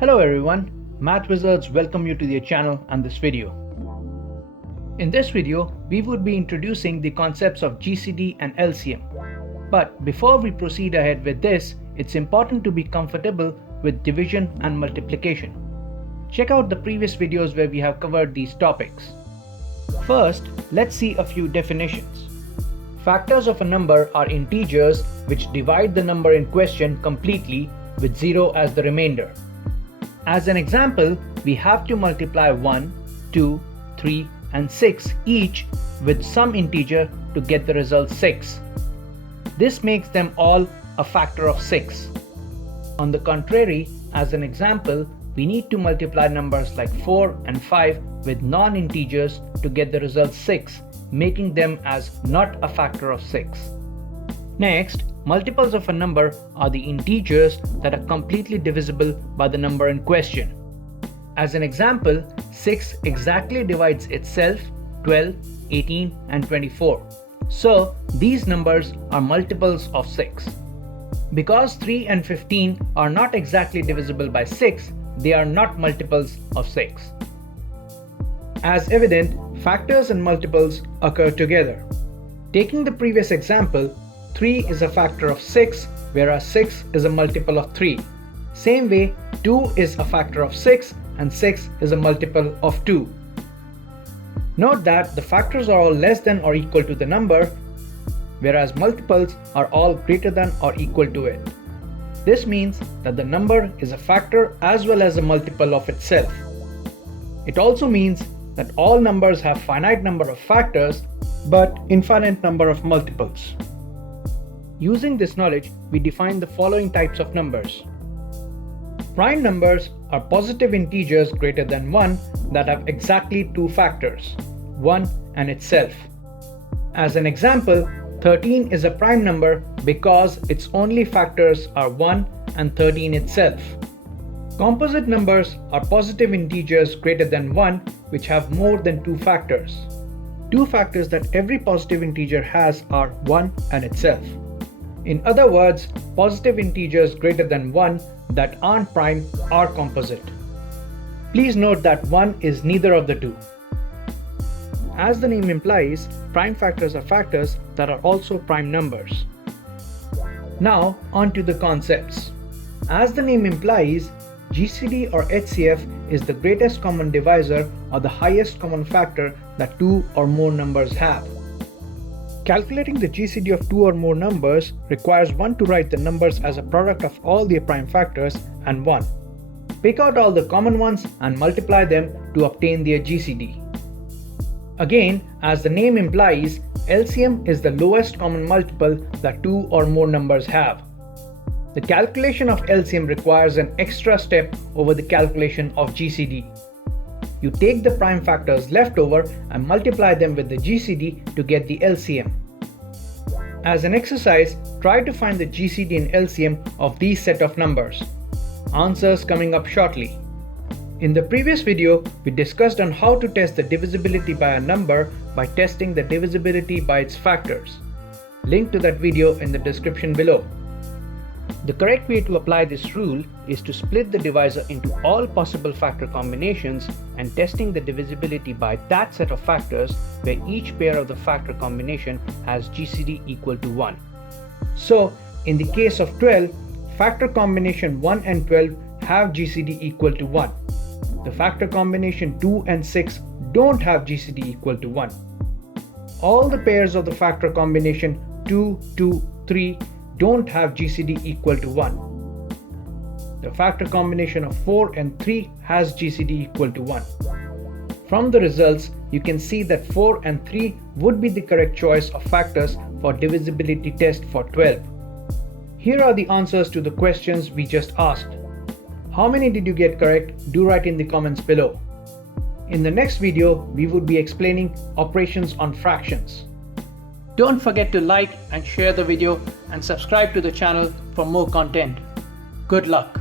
Hello everyone, Math Wizards welcome you to their channel and this video. In this video, we would be introducing the concepts of GCD and LCM. But before we proceed ahead with this, it's important to be comfortable with division and multiplication. Check out the previous videos where we have covered these topics. First, let's see a few definitions. Factors of a number are integers which divide the number in question completely with 0 as the remainder. As an example, we have to multiply 1, 2, 3 and 6 each with some integer to get the result 6. This makes them all a factor of 6. On the contrary, as an example, we need to multiply numbers like 4 and 5 with non-integers to get the result 6, making them as not a factor of 6. Next, multiples of a number are the integers that are completely divisible by the number in question. As an example, 6 exactly divides itself, 12, 18 and 24. So, these numbers are multiples of 6. Because 3 and 15 are not exactly divisible by 6, they are not multiples of 6. As evident, factors and multiples occur together. Taking the previous example, 3 is a factor of 6, whereas 6 is a multiple of 3. Same way, 2 is a factor of 6 and 6 is a multiple of 2. Note that the factors are all less than or equal to the number, whereas multiples are all greater than or equal to it. This means that the number is a factor as well as a multiple of itself. It also means that all numbers have finite number of factors but infinite number of multiples. Using this knowledge, we define the following types of numbers. Prime numbers are positive integers greater than 1 that have exactly two factors, 1 and itself. As an example, 13 is a prime number because its only factors are 1 and 13 itself. Composite numbers are positive integers greater than 1 which have more than two factors. Two factors that every positive integer has are 1 and itself. In other words, positive integers greater than 1 that aren't prime are composite. Please note that 1 is neither of the two. As the name implies, prime factors are factors that are also prime numbers. Now, on to the concepts. As the name implies, GCD or HCF is the greatest common divisor or the highest common factor that two or more numbers have. Calculating the GCD of two or more numbers requires one to write the numbers as a product of all their prime factors and 1. Pick out all the common ones and multiply them to obtain their GCD. Again, as the name implies, LCM is the lowest common multiple that two or more numbers have. The calculation of LCM requires an extra step over the calculation of GCD. You take the prime factors left over and multiply them with the GCD to get the LCM. As an exercise, try to find the GCD and LCM of these set of numbers. Answers coming up shortly. In the previous video, we discussed on how to test the divisibility by a number by testing the divisibility by its factors. Link to that video in the description below. The correct way to apply this rule is to split the divisor into all possible factor combinations and testing the divisibility by that set of factors where each pair of the factor combination has GCD equal to 1. So, in the case of 12, factor combination 1 and 12 have GCD equal to 1. The factor combination 2 and 6 don't have GCD equal to 1. All the pairs of the factor combination 2, 2, 3 don't have GCD equal to 1. The factor combination of 4 and 3 has GCD equal to 1. From the results, you can see that 4 and 3 would be the correct choice of factors for divisibility test for 12. Here are the answers to the questions we just asked. How many did you get correct? Do write in the comments below. In the next video, we would be explaining operations on fractions. Don't forget to like and share the video and subscribe to the channel for more content. Good luck!